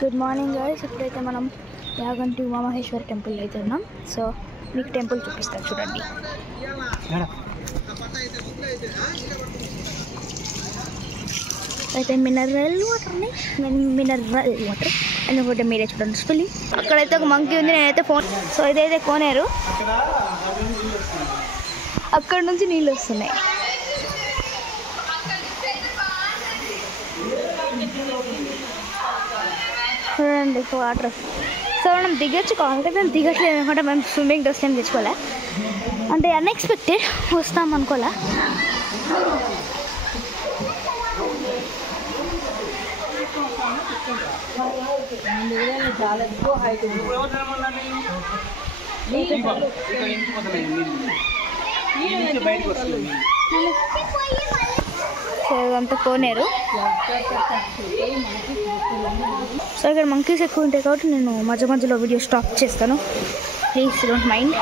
Good morning guys. ఇప్పుడైతే మనం Yaganti Umamaheshwara temple అయితే ఉన్నాం. సో మీకు టెంపుల్ చూపిస్తాను చూడండి. అయితే మినరల్ వాటర్ అండ్ ఒకటి మీరే చూడండి స్పెల్లింగ్. అక్కడైతే ఒక మంకీ ఉంది, నేనైతే ఫోన్. సో ఇదైతే కోనేరు, అక్కడ నుంచి నీళ్ళు వస్తున్నాయి. చూడండి వాటర్. సో మనం దిగొచ్చు కావాలంటే మేము దిగట్లేదు అనమాట. మేము స్విమ్మింగ్ డ్రెస్ ఏం తెచ్చుకోలే, అంటే అన్ఎక్స్పెక్టెడ్ వస్తాం అనుకోలే. అంతా కోనేరు. సో ఇక్కడ మంకీస్ ఎక్కువ ఉంటాయి కాబట్టి నేను మధ్య మధ్యలో వీడియో స్టాప్ చేస్తాను. Please don't mind,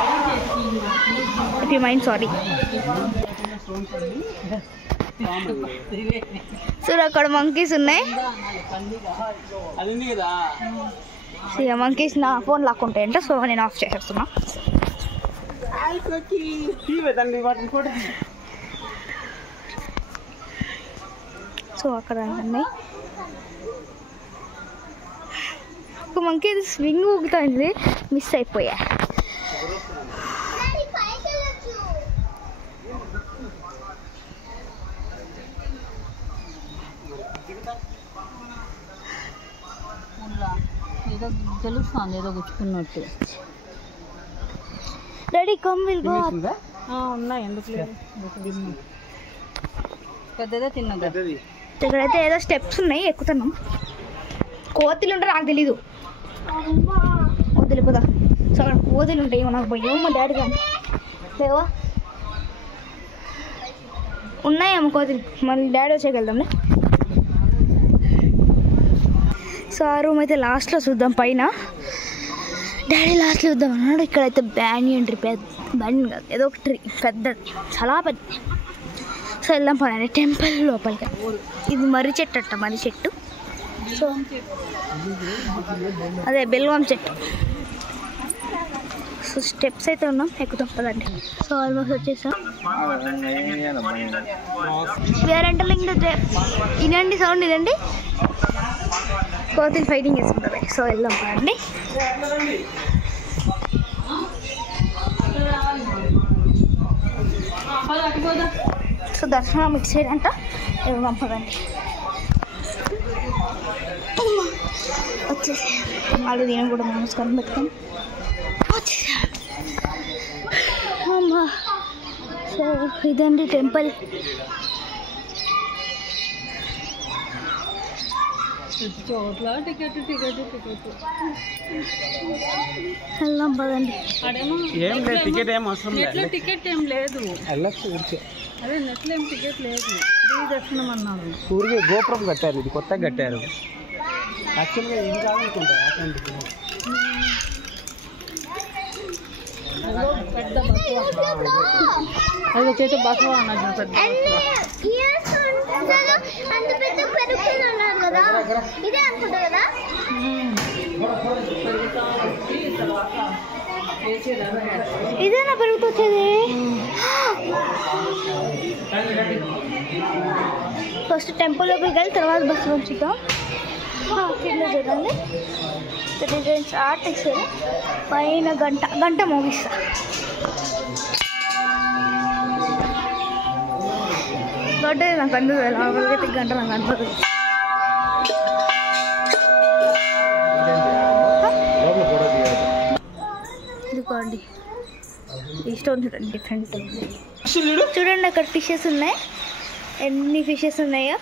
if you mind sorry. So అక్కడ మంకీస్ ఉన్నాయి. మంకీస్ నా ఫోన్ లాక్కుంటాయంట, సో నేను ఆఫ్ చేసేస్తున్నా. సో అక్కడ ఉన్నాయి ఒక మంకీ స్వింగ్ ఊగుతుంది, మిస్ అయిపోయా. ఏదో తెలుస్తుంది, ఏదో గుచ్చుకున్నట్టు. Daddy come will go. ఉన్నాయి, ఎందుకు లేదు, పెద్దదే తిన్నదా. ఇక్కడైతే ఏదో స్టెప్స్ ఉన్నాయి, ఎక్కుతున్నాం. కోతులు ఉంటాయి, నాకు తెలీదు. వదిలిపోదా. సో అక్కడ కోతులు ఉంటాయి, నాకు భయం. మా డాడీ కానీ లేవా ఉన్నాయేమో కోతులు, మళ్ళీ డాడీ వచ్చాక వెళ్దాంలే. సో ఆ రూమ్ అయితే లాస్ట్లో చూద్దాం. పైన డాడీ లాస్ట్లో చూద్దాం అన్నాడు. ఇక్కడైతే బ్యానియన్ ట్రీ, బ్యానియన్ కాదు, ఏదో ఒక ట్రీ పెద్దది, చాలా పెద్దది. సో వెళ్దాం పని టెంపుల్ లోపలికి. ఇది మర్రి చెట్టు అంట, మర్రి చెట్టు. సో అదే బెల్వం చెట్టు. సో స్టెప్స్ అయితే ఉన్నాం, ఎక్కుతాం పదండి. సో ఆల్మోస్ట్ వచ్చేసాం. వేర్ ఎంటరింగ్ ద ఇనండి సౌండ్, ఇదండి కోతులు ఫైటింగ్ చేసుకుంటారు. సో వెళ్దాం పదండి. సో దర్శనం ఇటు సైడ్ అంట, వెళ్దాం పదండి. వచ్చేసి వాళ్ళు దీని కూడా నమస్కారం పెట్టుకొని వచ్చేసా. అమ్మా. సో ఇదండి టెంపుల్. వెళ్దాం పదండి. టికెట్ ఏం లేదు, అదే నెట్లో ఏం టికెట్ లేదు, ఫ్రీ దర్శనం అన్నారు. ఊరికి గోపురం కట్టారు, ఇది కొత్తగా కట్టారు. యాక్చువల్గా ఇది కాదనుకుంటా. పెద్ద బస్సు చేతి బస్సు అన్నారు, పెద్ద ఇదేనా పెరుగుతూ వచ్చేది. ఫస్ట్ టెంపుల్ లోపలికి వెళ్ళి తర్వాత బస్సు పంచుతాం. కింద చూడండి ఆర్ట్ ఇస్తారు. పైన గంట మోగిస్తా. గంట నాకు అందుతుంది, లోపలికైతే గంట నాకు అనుకుంటుంది. ఇదిగోండి ఈ స్టోన్ చూడండి, డిఫరెంట్ చూడండి. అక్కడ ఫిషెస్ ఉన్నాయి, ఎన్ని ఫిషెస్ ఉన్నాయో.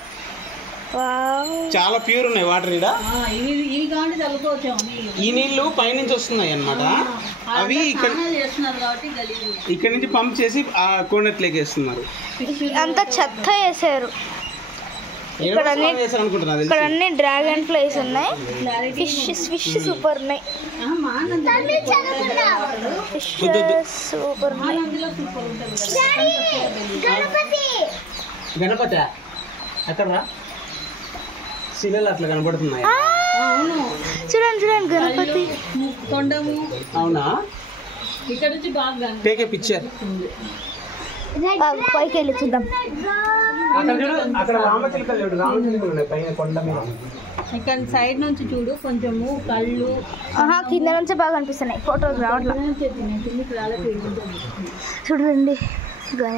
చాలా ప్యూర్ ఉన్నాయి వాటర్. ఈ నీళ్లు పైనుంచి వస్తున్నాయి అన్నమాట. అవి ఇక్కడ నుంచి పంప్ చేసి ఆ కోనేట్లోకి వేస్తున్నారు. అంతా చెత్త వేసారు. ఇక్కడ అన్ని డ్రాగన్ ఫ్లైస్ ఉన్నాయి. ఫిష్ సూపర్ ఉన్నాయి. ఫిష్ సూపర్ ఉన్నాయి. గణపతి ఎక్కడ శిలలు అట్లా కనబడుతున్నాయి. అవును చూడండి చూడండి గణపతి కొండము. అవునా? ఇక్కడ నుంచి బాగా టేక్ ఏ పిక్చర్. పైకి వెళ్ళి చూద్దాం. అక్కడ చూడు, అక్కడ రామచిలుకలు చూడు, రామచిలుకలు ఉన్నాయి పైన కొండ మీద. ఇక్కడ సైడ్ నుంచి చూడు, కొంచెము కళ్ళు కింద నుంచే బాగా అనిపిస్తున్నాయి, ఫోటోస్ రావట్లేదు. కిందికి రాలేదు. చూడండి